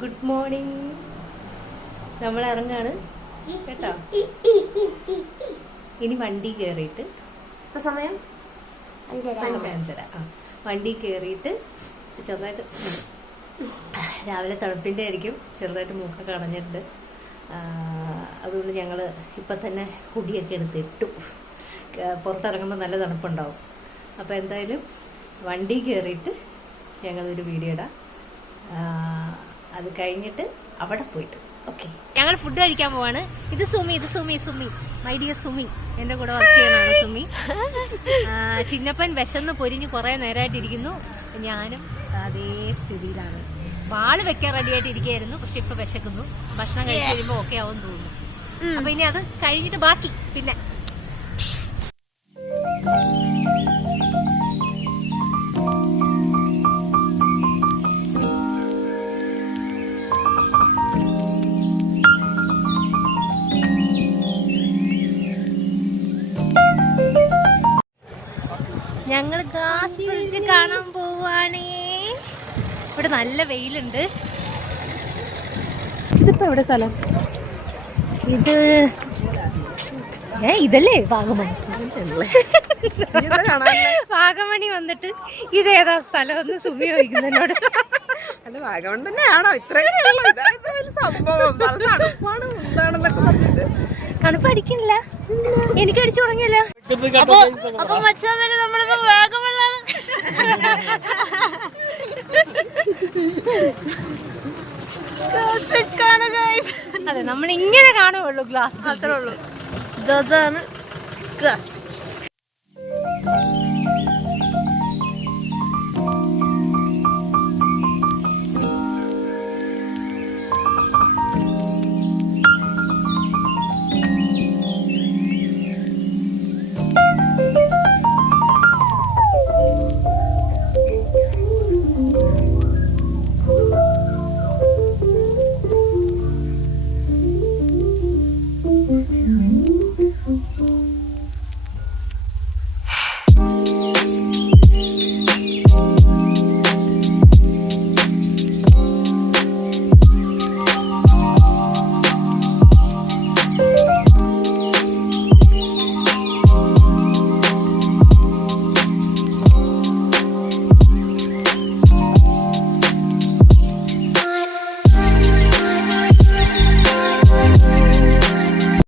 Good morning. നമ്മൾ ഇറങ്ങാണ് കേട്ടോ. ഇനി വണ്ടി കയറിയിട്ട് സമയം 5:30. വണ്ടി കയറിയിട്ട് ചെറുതായിട്ട് രാവിലെ തണുപ്പിന്റെ ആയിരിക്കും, ചെറുതായിട്ട് മൂക്കൊക്കെ അടഞ്ഞിട്ടുണ്ട്. അതുകൊണ്ട് ഞങ്ങൾ ഇപ്പം തന്നെ കുടിയൊക്കെ എടുത്ത് ഇട്ടു. പുറത്തിറങ്ങുമ്പോൾ നല്ല തണുപ്പുണ്ടാവും. അപ്പോൾ എന്തായാലും വണ്ടി കയറിയിട്ട് ഞങ്ങളൊരു വീഡിയോ ഇടാം. അത് കഴിഞ്ഞിട്ട് അവിടെ പോയിട്ട് ഓക്കെ ഞങ്ങൾ ഫുഡ് കഴിക്കാൻ പോവാണ്. ഇത് സുമി മൈ ഡിയർ സുമി, എൻ്റെ കൂടെ വർക്ക് ചെയ്യാനാണ് സുമി. ചിന്നപ്പൻ വിശന്ന് പൊരിഞ്ഞ് കുറേ നേരമായിട്ടിരിക്കുന്നു. ഞാനും അതേ സ്ഥിതിയിലാണ്. വാള് വെക്കാൻ റെഡിയായിട്ട് ഇരിക്കുകയായിരുന്നു, പക്ഷെ ഇപ്പൊ വിശക്കുന്നു. ഭക്ഷണം കഴിച്ച് കഴിയുമ്പോൾ ഓക്കെ ആവും തോന്നുന്നു. അപ്പൊ ഇനി അത് കഴിഞ്ഞിട്ട് ബാക്കി പിന്നെ ഞങ്ങൾ ഗ്ലാസ് ബ്രിഡ്ജ് കാണാൻ പോവാണേ. ഇവിടെ നല്ല വെയിലുണ്ട്. ഇതിപ്പോ എവിടെ സ്ഥലം? ഇത് ഇതല്ലേ വാഗമണി. വാഗമണി വന്നിട്ട് ഇതേതാ സ്ഥലം എന്ന് സുമി ചോദിക്കുന്നതിനോട്. അല്ല, വാഗമൺ തന്നെയാണോ? ഇത്ര സംഭവം തണുപ്പ് അടിക്കണില്ല, എനിക്ക് അടിച്ചു തുടങ്ങിയല്ലോ. അപ്പൊ മച്ചാൻ വരെ നമ്മളിപ്പോ വാഗമണിലാണ്. അതെ, നമ്മൾ ഇങ്ങനെ കാണുള്ളൂ, ഗ്ലാസ് മാത്രമേ ഉള്ളൂ. ഇതാണ് ഗ്ലാസ്.